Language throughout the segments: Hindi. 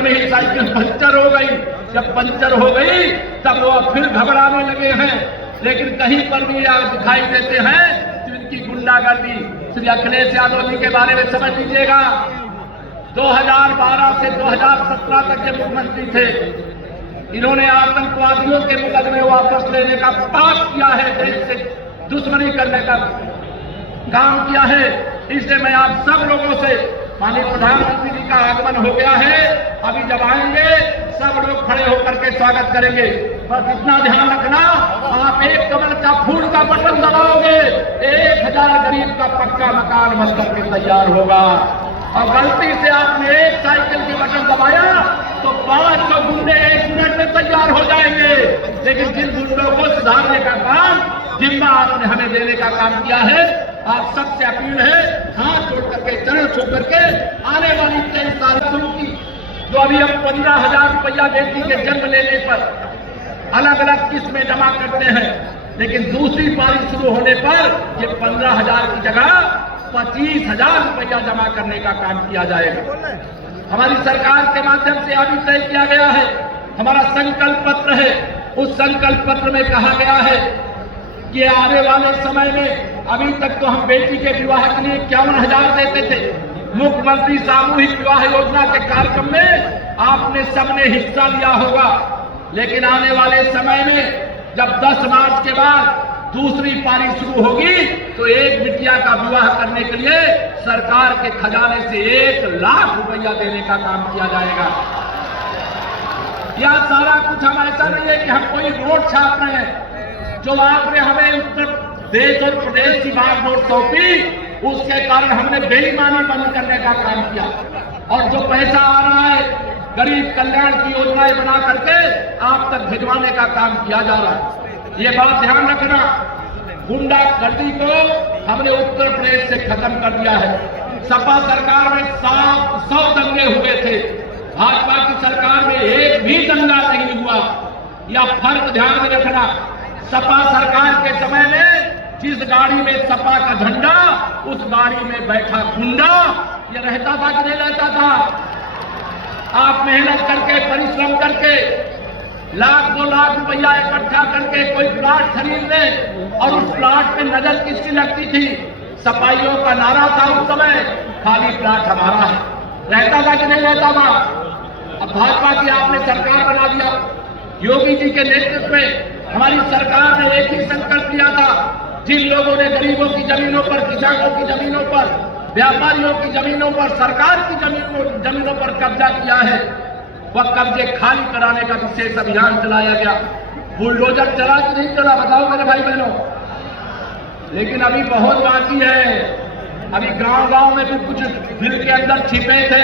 नहीं, साइकिल पंचर हो गई। जब पंचर हो गई तब वो फिर घबराने लगे हैं। लेकिन कहीं पर भी आप दिखाई देते हैं तो इनकी गुंडागर्दी। श्री अखिलेश यादव जी के बारे में समझ लीजिएगा, 2012 से 2017 तक के मुख्यमंत्री थे। इन्होंने आतंकवादियों के मुकदमे वापस लेने का पाप किया है, देश से दुश्मनी करने का काम किया है। इसलिए मैं आप सब लोगों से, माननीय प्रधानमंत्री जी का आगमन हो गया है, अभी जब आएंगे सब लोग खड़े होकर के स्वागत करेंगे। बस इतना ध्यान रखना, आप एक कमल का फूल का बटन दबाओगे, 1000 गरीब का पक्का मकान बन करके तैयार होगा। और गलती से आपने एक साइकिल के बटन दबाया तो 500 गुंडे 1 मिनट में तैयार हो जाएंगे। लेकिन जिन गुंडों को सुधारने का काम जिम्मा आपने हमें देने का काम किया है, आप सबसे अपील है, हाथ जोड़ करके, चरण छू करके आने वाली 23 साल शुरू की, जो अभी हम 15,000 रुपया बेटी के जन्म लेने पर अलग अलग किस्में जमा करते हैं, लेकिन दूसरी पारी शुरू होने पर ये 15,000 की जगह 25,000 रुपया जमा करने का काम किया जाएगा। हमारी सरकार के माध्यम से अभी तय किया गया है, हमारा संकल्प पत्र है। उस संकल्प पत्र में कहा गया है कि आने वाले समय में, अभी तक तो हम बेटी के विवाह के लिए 51,000 देते थे। मुख्यमंत्री सामूहिक विवाह योजना के कार्यक्रम में आपने सबने हिस्सा लिया होगा, लेकिन आने वाले समय में जब 10 मार्च के बाद दूसरी पारी शुरू होगी तो एक बिटिया का विवाह करने के लिए सरकार के खजाने से 1 लाख रुपया देने का काम किया जाएगा। यह सारा कुछ हम ऐसा नहीं है कि हम कोई नोट छाप रहे हैं। जो आपने हमें उत्तर प्रदेश और प्रदेश की बात नोट सौंपी, उसके कारण हमने बेईमानी बंद करने का काम किया। और जो पैसा आ रहा है गरीब कल्याण की योजनाएं बना करके आप तक भिजवाने का काम किया जा रहा है। ये बात ध्यान रखना, गुंडागर्दी को हमने उत्तर प्रदेश से खत्म कर दिया है। सपा सरकार में 100 दंगे हुए थे, भाजपा की सरकार में एक भी दंगा नहीं हुआ। यह फर्क ध्यान में रखना। सपा सरकार के समय में जिस गाड़ी में सपा का झंडा, उस गाड़ी में बैठा गुंडा, ये रहता था कि नहीं रहता था? आप मेहनत करके, परिश्रम करके, लाख 2 लाख रुपया इकट्ठा करके कोई प्लाट खरीद ले, और उस प्लाट पे नजर किसकी लगती थी? सपाइयों का नारा था उस समय, खाली प्लाट हमारा है। रहता था कि नहीं रहता था? अब भाजपा की आपने सरकार बना दिया। योगी जी के नेतृत्व में हमारी सरकार ने एक ही संकल्प लिया था, जिन लोगों ने गरीबों की जमीनों पर, किसानों की जमीनों पर, व्यापारियों की जमीनों पर, सरकार की जमीनों पर कब्जा किया है, वह कब्जे खाली कराने का विशेष अभियान चलाया गया। बुलडोजर चला कि नहीं चला, बताओ मेरे भाई बहनों? लेकिन अभी बहुत बाकी है। अभी गांव-गांव में भी कुछ दिल के अंदर छिपे थे,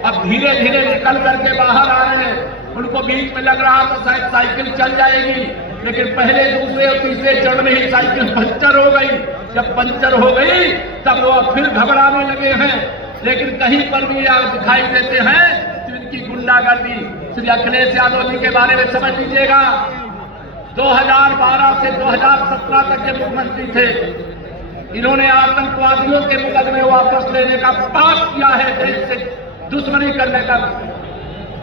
अब धीरे धीरे निकल करके बाहर आ रहे हैं। उनको बीच में लग रहा तो शायद साइकिल चल जाएगी, लेकिन पहले, दूसरे और तीसरे चरण में ही साइकिल पंचर हो गई। जब पंचर हो गई तब वो फिर घबराने लगे हैं। लेकिन कहीं पर भी आप दिखाई देते हैं तो इनकी गुंडागर्दी। श्री अखिलेश यादव जी के बारे में समझ लीजिएगा, 2012 से 2017 तक के मुख्यमंत्री थे। इन्होंने आतंकवादियों के मुकदमे वापस लेने का पाप किया है, देश से दुश्मनी करने का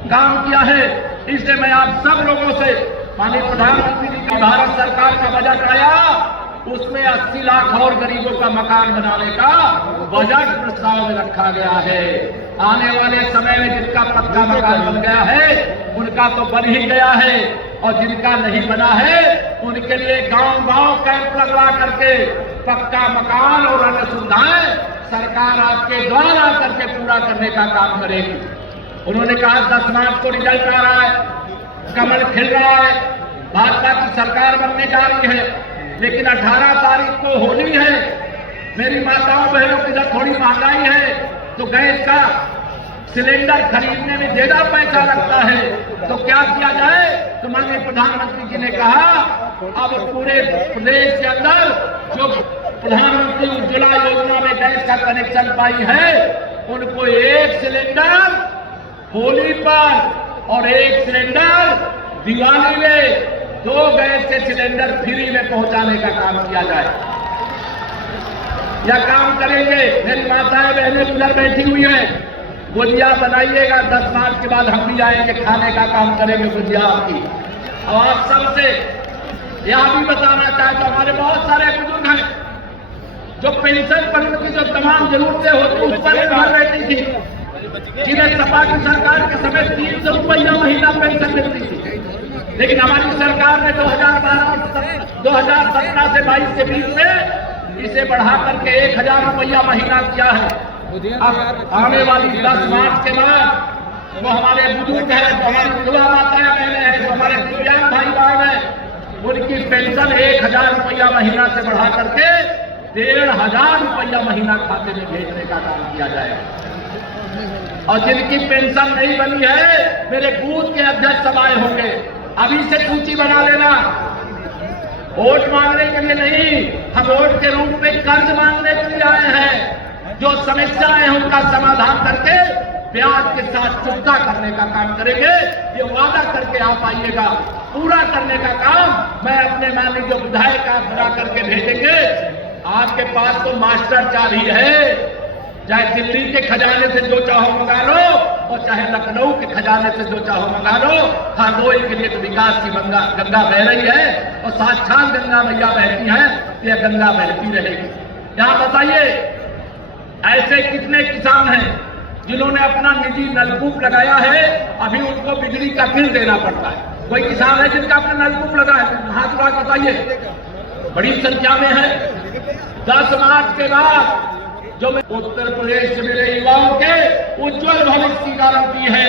काम किया है। इसलिए मैं आप सब लोगों से, माननीय प्रधानमंत्री जी का भारत सरकार का बजट आया, उसमें 80 लाख और गरीबों का मकान बनाने का बजट प्रस्ताव में रखा गया है। आने वाले समय में जिनका पक्का मकान बन गया है उनका तो बन ही गया है, और जिनका नहीं बना है उनके लिए गांव-गांव कैंप लगवा करके पक्का मकान और अन्य सुविधाएं सरकार आपके द्वारा करके पूरा करने का काम करेगी। उन्होंने कहा 10 मार्च को रिजल्ट आ रहा है, कमल खिल रहा है, भाजपा की सरकार बनने जा रही है, लेकिन 18 तारीख को होली है। मेरी माताओं बहनों की जब थोड़ी महंगाई है तो गैस का सिलेंडर खरीदने में ज्यादा पैसा लगता है, तो क्या किया जाए? तो माननीय प्रधानमंत्री जी ने कहा अब पूरे प्रदेश के अंदर जो प्रधानमंत्री उज्ज्वला योजना में गैस का कनेक्शन पाई है, उनको 1 सिलेंडर होली पर और 1 सिलेंडर दिवाली में, 2 गैस के सिलेंडर फ्री में पहुंचाने का काम किया जाए। यह काम करेंगे। मेरी माताएं बहनें उधर बैठी हुई हैं, गुजिया बनाइएगा, 10 मार्च के बाद हम भी आएंगे, खाने का काम करेंगे गुजिया आपकी। और आप सबसे यह भी बताना चाहता हूं, हमारे बहुत सारे बुजुर्ग हैं जो पेंशन पर उनकी जो तमाम जरूरतें होती उस पर निर्भर रहती थी, जिन्हें सपा की सरकार के समय 300 रुपया महीना पेंशन मिलती थी। लेकिन हमारी सरकार ने 2017 से 22 के बीच में इसे बढ़ा करके 1000 रुपया महीना किया है। अब आने वाली 10 मार्च के बाद जो हमारे बुजुर्ग हैं, जो हमारी विधवा माताएं बहनें हैं, जो हमारे दिव्यांग भाई बहन हैं, उनकी पेंशन 1000 रुपया महीना से बढ़ा करके 1500 रुपया महीना खाते में भेजने का काम किया जाएगा। और जिनकी पेंशन नहीं बनी है, मेरे बूथ के अध्यक्ष सब आए होंगे, अभी से सूची बना लेना। वोट मांगने के लिए नहीं, हम वोट के रूप में कर्ज मांगने के लिए आए हैं। जो समस्याएं हैं उनका समाधान करके ब्याज के साथ चुकता करने का काम करेंगे। ये वादा करके आप आइएगा, पूरा करने का काम मैं अपने माननीय जो विधायक आप बना करके भेजेंगे। आपके पास तो मास्टर चाबी है, चाहे दिल्ली के खजाने से जो चाहो मंगा लो और चाहे लखनऊ के खजाने से जो चाहो मंगा लो। हरदोई के लिए तो विकास की गंगा बह रही है और साक्षात गंगा मैया बहती है, यह गंगा बहती रहेगी। यहाँ बताइए, ऐसे कितने किसान हैं जिन्होंने अपना निजी नलकूप लगाया है, अभी उनको बिजली का बिल देना पड़ता है। कोई किसान है जिनका अपना नलकूप लगा है? हाथ उठा के बताइए। बड़ी संख्या में है। 10 मार्च के बाद जो उत्तर प्रदेश से मिले युवाओं के उज्जवल भविष्य की गारंटी है।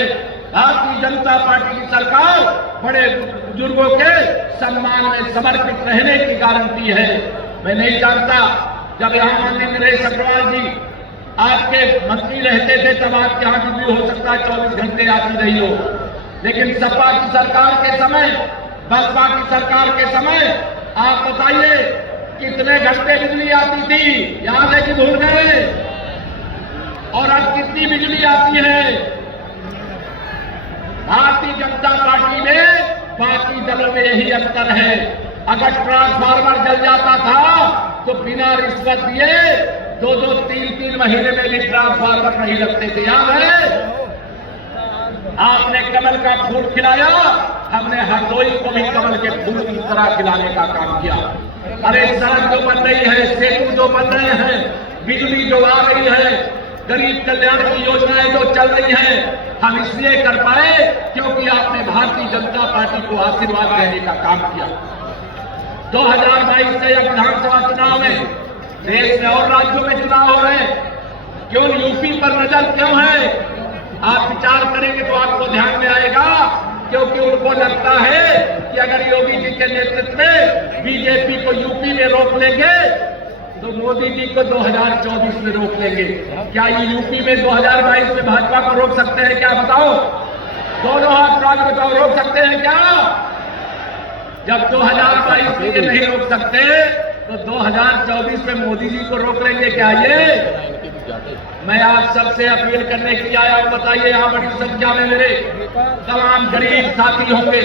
भारतीय जनता पार्टी की सरकार बड़े बुजुर्गों के सम्मान में समर्पित रहने की गारंटी है। मैं नहीं जानता, जब यहाँ माननीय नरेश अग्रवाल जी आपके मंत्री रहते थे तब आपके यहाँ बिजली हो सकता है 24 घंटे आती रही हो, लेकिन सपा की सरकार के समय, बसपा की सरकार के समय आप बताइए कितने घंटे बिजली आती थी? याद है कि भूल गए? और अब कितनी बिजली आती है? भारतीय जनता पार्टी में बाकी दलों में यही अंतर है। अगर ट्रांसफार्मर जल जाता था तो बिना रिश्वत दिए 2-2, 3-3 महीने में भी ट्रांसफार्मर नहीं लगते थे। याद है? आपने कमल का फूल खिलाया, हमने हरदोई को भी कमल के फूल की तरह खिलाने का काम किया। अरे सड़क जो बन रही है, सेतु जो बन रहे हैं, बिजली जो आ रही है, गरीब कल्याण की योजनाएं जो चल रही हैं, हम इसलिए कर पाए क्योंकि आपने भारतीय जनता पार्टी को आशीर्वाद देने का काम किया। 2022 से विधानसभा चुनाव में देश में और राज्यों में चुनाव हो रहे हैं, क्यों यूपी पर नजर क्यों है? आप विचार करेंगे तो आपको ध्यान में आएगा, क्योंकि उनको लगता है कि अगर योगी जी के नेतृत्व में बीजेपी को यूपी में रोक लेंगे तो मोदी जी को 2024 में रोक लेंगे। क्या ये यूपी में 2022 में भाजपा को रोक सकते हैं? क्या बताओ? दोनों हाथ उठा के बताओ, रोक सकते हैं क्या? जब 2022 में ये नहीं रोक सकते तो 2024 में मोदी जी को रोक लेंगे क्या? ये मैं आप सबसे अपील करने के लिए आया हूं। बताइए, यहाँ बड़ी संख्या में मेरे तमाम गरीब साथी होंगे,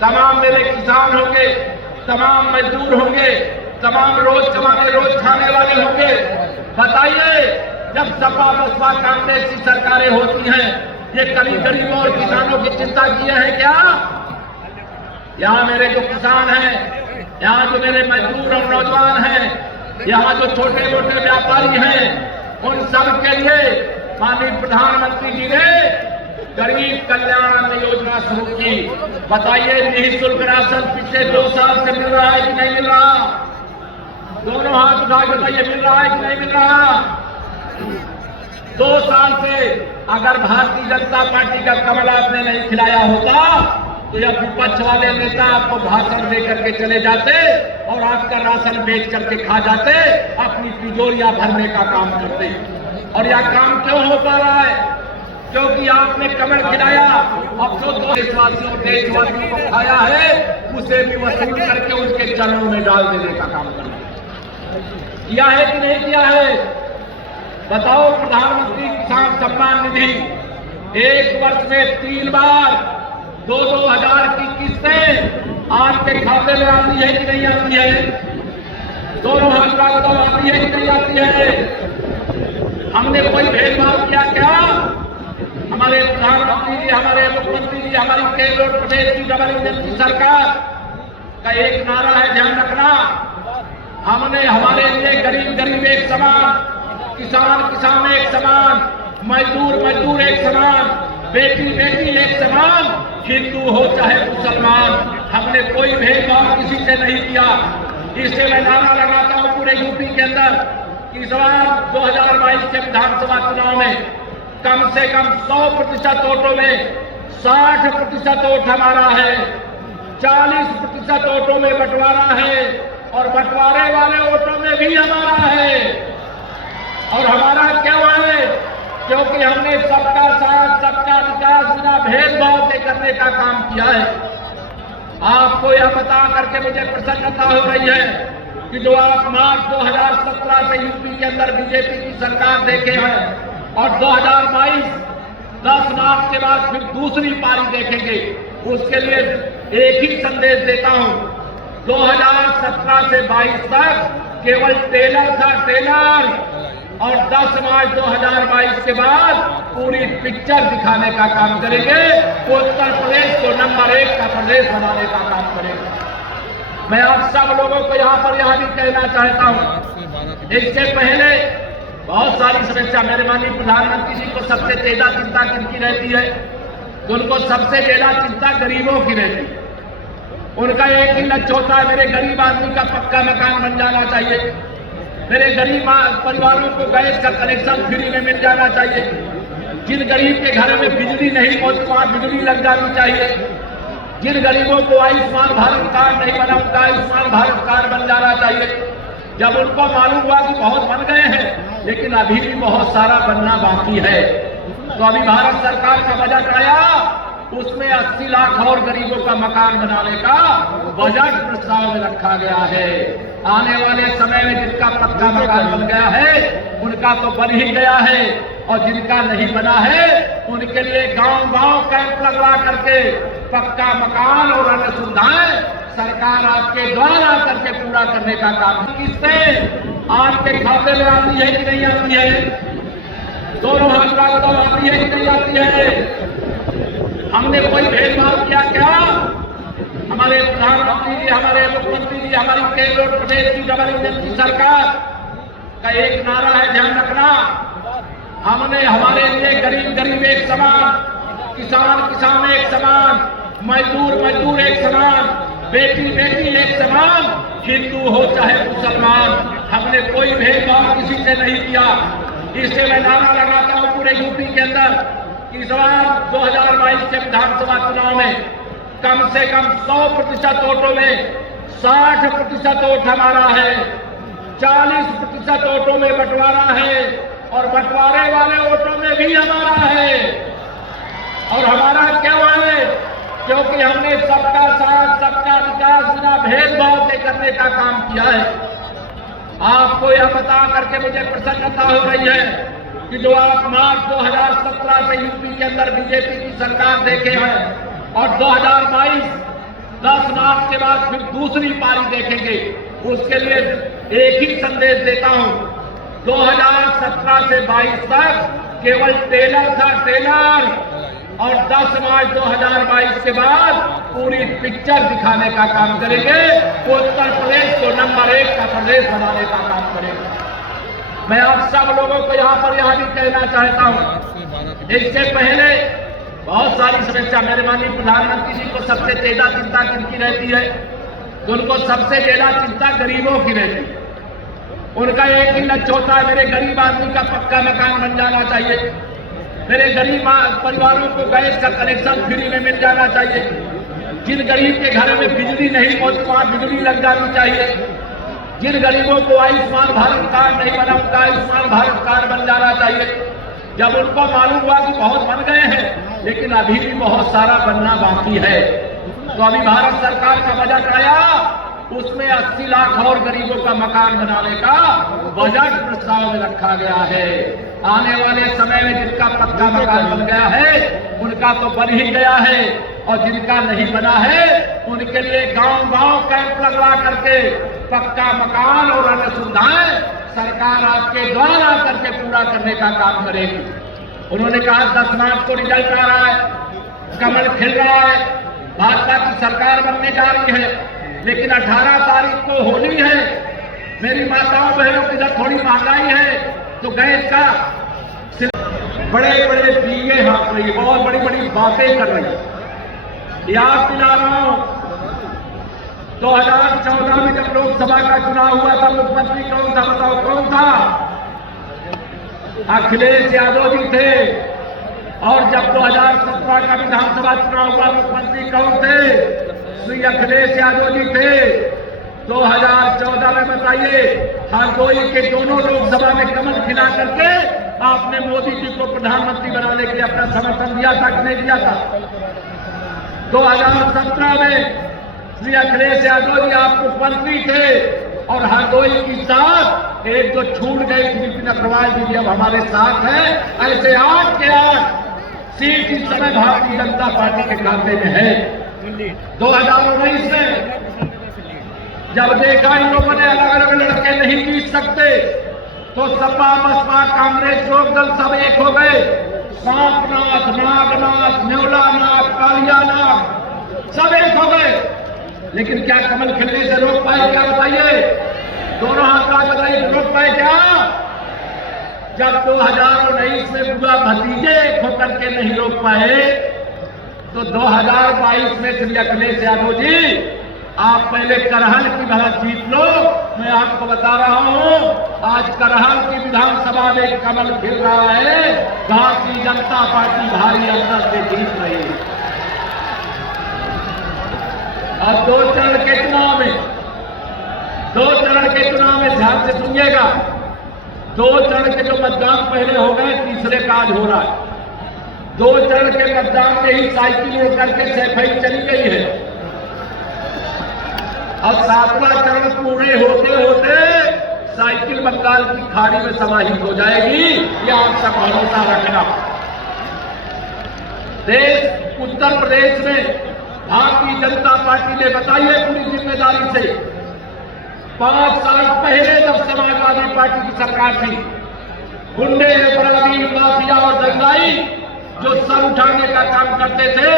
तमाम मेरे किसान होंगे, तमाम मजदूर होंगे, तमाम रोज कमाने रोज खाने वाले होंगे। बताइए, जब सपा बसपा कांग्रेस की सरकारें होती हैं, ये कभी गरीबों और किसानों की चिंता किए हैं क्या? यहाँ मेरे जो किसान हैं, यहाँ जो मेरे मजदूर और नौजवान हैं, यहाँ जो छोटे मोटे व्यापारी हैं, उन सब के लिए माननीय प्रधानमंत्री जी ने गरीब कल्याण अन्न योजना शुरू की। बताइए, निःशुल्क राशन पिछले 2 साल से मिल रहा है कि नहीं मिल रहा? दोनों हाथ उठा के बताइए, मिल रहा है कि नहीं मिल रहा? 2 साल से अगर भारतीय जनता पार्टी का कमल आपने नहीं खिलाया होता तो यह विपक्ष वाले नेता आपको भाषण दे करके चले जाते और आपका राशन बेच करके खा जाते, अपनी तिजोरियां भरने का काम करते। और यह काम क्यों हो पा रहा है? क्योंकि आपने कमल खिलाया। अब जो देशवासियों को खाया है उसे भी वसूल करके उनके चरणों में डाल देने का काम करना किया है कि नहीं किया है? बताओ। प्रधानमंत्री किसान सम्मान निधि 1 वर्ष में 3 बार 2-2 हजार की किस्तें आपके खाते में आती है कि नहीं आती है? दोनों हाथ का बताओ, आती है कि नहीं आती है? हमने कोई भेदभाव किया क्या? हमारे प्रधानमंत्री जी, हमारे मुख्यमंत्री जी, हमारी केंद्र और प्रदेश की डबल इंजन की सरकार का एक नारा है, ध्यान रखना। हमने हमारे लिए गरीब गरीब एक समान, किसान किसान एक समान, मजदूर मजदूर एक समान, बेटी बेटी एक समान, हिंदू हो चाहे मुसलमान, हमने कोई भेदभाव किसी से नहीं किया। इससे मैं नारा लगाता हूं पूरे यूपी के अंदर इस बार 2022 के विधानसभा चुनाव में कम से कम 100% वोटों में 60% वोट हमारा है, 40% वोटों में बंटवारा है और बंटवारे वाले वोटों में भी हमारा है। और हमारा क्यों है? क्योंकि हमने सबका साथ सबका विकास बिना भेदभाव के करने का काम किया है। आपको यह बता करके मुझे प्रसन्नता हो रही है कि जो आप मार्च 2017 से यूपी के अंदर बीजेपी की सरकार देखे हैं और 2022 10 मार्च के बाद फिर दूसरी पारी देखेंगे, उसके लिए एक ही संदेश देता हूं। 2017 से 22 तक केवल टेलर था, टेलर, और 10 मार्च 2022 के बाद पूरी पिक्चर दिखाने का काम करेंगे। उत्तर प्रदेश को नंबर 1 का प्रदेश बनाने का काम करेंगे। मैं आप सब लोगों को यहां भी कहना चाहता हूं, इससे पहले बहुत सारी समस्या, मेरे माननीय प्रधानमंत्री जी को सबसे ज्यादा चिंता किनकी रहती है? तो उनको सबसे ज्यादा चिंता गरीबों की रहती है। उनका एक ही लक्ष्य होता है, मेरे गरीब आदमी का पक्का मकान बन जाना चाहिए, मेरे गरीब परिवारों को गैस का कनेक्शन फ्री में मिल जाना चाहिए, जिन गरीब के घर में बिजली नहीं पहुंची वहां बिजली लग जानी चाहिए, जिन गरीबों को आयुष्मान भारत कार्ड नहीं बना उनका आयुष्मान भारत कार्ड बन जाना चाहिए। जब उनको मालूम हुआ कि बहुत बन गए हैं लेकिन अभी भी बहुत सारा बनना बाकी है, तो अभी भारत सरकार का बजट आया, उसमें 80 लाख और गरीबों का मकान बनाने का बजट प्रस्ताव में रखा गया है। आने वाले समय में जिनका पक्का मकान बन गया है उनका तो बन ही गया है, और जिनका नहीं बना है उनके लिए गांव-गांव कैंप लगवा करके पक्का मकान और अन्य सुविधाएं सरकार आपके द्वारा करके पूरा करने का काम। किससे आपके खाते में आती है कि नहीं आती है? दोनों हाथ तो आती है कि नहीं आती है? हमने कोई भेदभाव किया क्या? हमारे प्रधानमंत्री जी, हमारे मुख्यमंत्री जी, हमारी केंद्र और प्रदेश की डबल इंजन की सरकार का एक नारा है, ध्यान रखना। हमने हमारे लिए गरीब गरीब एक समान, किसान किसान एक समान, मजदूर मजदूर एक समान, बेटी बेटी एक समान, हिंदू हो चाहे मुसलमान, हमने कोई भेदभाव किसी से नहीं किया। इससे मैं नारा लगाता हूं पूरे यूपी के अंदर इस बार 2022 के विधानसभा चुनाव में कम से कम 100% वोटों में 60% वोट हमारा है, 40% वोटों में बंटवारा है और बंटवारे वाले वोटों में भी हमारा है। और हमारा क्यों है? क्योंकि हमने सबका साथ सबका विकास बिना भेदभाव के करने का काम किया है। आपको यह बता करके मुझे प्रसन्नता हो रही है कि जो आप मार्च 2017 से यूपी के अंदर बीजेपी की सरकार देखे हैं और 2022 10 मार्च के बाद फिर दूसरी पारी देखेंगे, उसके लिए एक ही संदेश देता हूं। 2017 से 22 तक केवल टेलर था, टेलर, और 10 मार्च 2022 के बाद पूरी पिक्चर दिखाने का काम करेंगे। उत्तर प्रदेश को नंबर 1 का प्रदेश बनाने का काम करेंगे। मैं आप सब लोगों को यहां भी कहना चाहता हूं, इससे पहले बहुत सारी समस्या, मेरे माननीय प्रधानमंत्री जी को सबसे ज्यादा चिंता किनकी रहती है? तो उनको सबसे ज्यादा चिंता गरीबों की रहती है। उनका एक ही लक्ष्य होता है, मेरे गरीब आदमी का पक्का मकान बन जाना चाहिए, मेरे गरीब परिवारों को गैस का कनेक्शन फ्री में मिल जाना चाहिए, जिन गरीब के घर में बिजली नहीं पहुंची वहां बिजली लग जानी चाहिए, जिन गरीबों को आयुष्मान भारत कार्ड नहीं बना उनका आयुष्मान भारत कार्ड बन जाना चाहिए। जब उनको मालूम हुआ कि बहुत बन गए हैं लेकिन अभी भी बहुत सारा बनना बाकी है, तो अभी भारत सरकार का बजट आया, उसमें 80 लाख और गरीबों का मकान बनाने का बजट प्रस्ताव में रखा गया है। आने वाले समय में जिनका पक्का मकान बन गया है उनका तो बन ही गया है, और जिनका नहीं बना है उनके लिए गांव-गांव कैंप लगवा करके पक्का मकान और अन्य सुविधाएं सरकार आपके द्वारा करके पूरा करने का काम करेगी। उन्होंने कहा 10 मार्च को रिजल्ट आ रहा है, कमल खिल रहा है, भाजपा की सरकार बनने जा रही है, लेकिन 18 तारीख को होली है। मेरी माताओं बहनों की इधर थोड़ी महंगाई है तो गैस का बड़े बड़े पीए हाँक रही, बहुत बड़ी बड़ी बातें कर रही। याद दिला रहा हूं 2014 में जब लोकसभा का चुनाव हुआ था, मुख्यमंत्री कौन था बताओ, कौन था? अखिलेश यादव जी थे। और जब 2017 का विधानसभा चुनाव हुआ, मुख्यमंत्री कौन थे? श्री अखिलेश यादव जी थे। 2014 में बताइए, हरदोई के दोनों लोकसभा में कमल खिला करके आपने मोदी जी को प्रधानमंत्री बनाने के लिए अपना समर्थन दिया था कि नहीं दिया था? 2017 में श्री अखिलेश यादव जी आप मुख्यमंत्री थे और हरदोई की साथ एक जो छूट गई विपिन अग्रवाल जी भी अब हमारे साथ है। ऐसे 8 के 8 सीट इस समय भारतीय जनता पार्टी के खाते में है। 2019 में जब देखा इन लोगों ने अलग अलग लड़के नहीं जीत सकते तो सपा बसपा कांग्रेस लोकदल सब एक हो गए। सांपनाथ, नागनाथ, न्योलानाथ, कालियानाथ सब एक हो गए। लेकिन क्या कमल खिलने से रोक पाए? क्या बताइए? दोनों हाथ बताइए, रोक पाए क्या? जब 2019 में बुआ भतीजे एक होकर के नहीं रोक पाए तो 2022 में श्री अखिलेश यादव जी आप पहले करहल की भरत जीत लो। मैं आपको बता रहा हूं, आज करहल की विधानसभा में कमल खिल रहा है। भारतीय जनता पार्टी भारी अंतर से जीत रही है। अब 2 चरण के चुनाव में ध्यान से सुनिएगा। 2 चरण के जो मतदान पहले हो गए, तीसरे का आज हो रहा है। 2 चरण के मतदान में ही साइकिल उड़ करके सैफई चली गई है। अब 7वां चरण पूरे होते होते साइकिल बंगाल की खाड़ी में समाहित हो जाएगी। यह आप सब भरोसा रखना। देश उत्तर प्रदेश में भारतीय जनता पार्टी ने बताइए पूरी जिम्मेदारी से 5 साल पहले जब समाजवादी पार्टी की सरकार थी, गुंडे, अपराधी, माफिया और दंगाई जो सर उठाने का काम करते थे,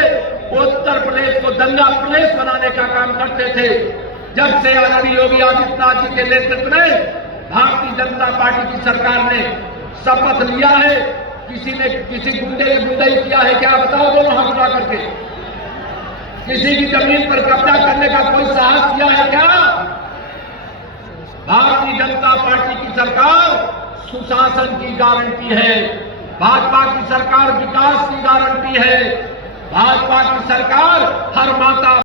उत्तर प्रदेश को दंगा प्रदेश बनाने का काम करते थे। जब से आदरणीय योगी आदित्यनाथ जी के नेतृत्व में भारतीय जनता पार्टी की सरकार ने शपथ लिया है, किसी गुंडे ने गुंडाई किया है क्या? बताओ दोनों हाथ उठा करके। किसी की जमीन पर कब्जा करने का कोई साहस किया है क्या? भारतीय जनता पार्टी की सरकार सुशासन की गारंटी है। भाजपा की सरकार विकास की गारंटी है। भाजपा की सरकार हर माता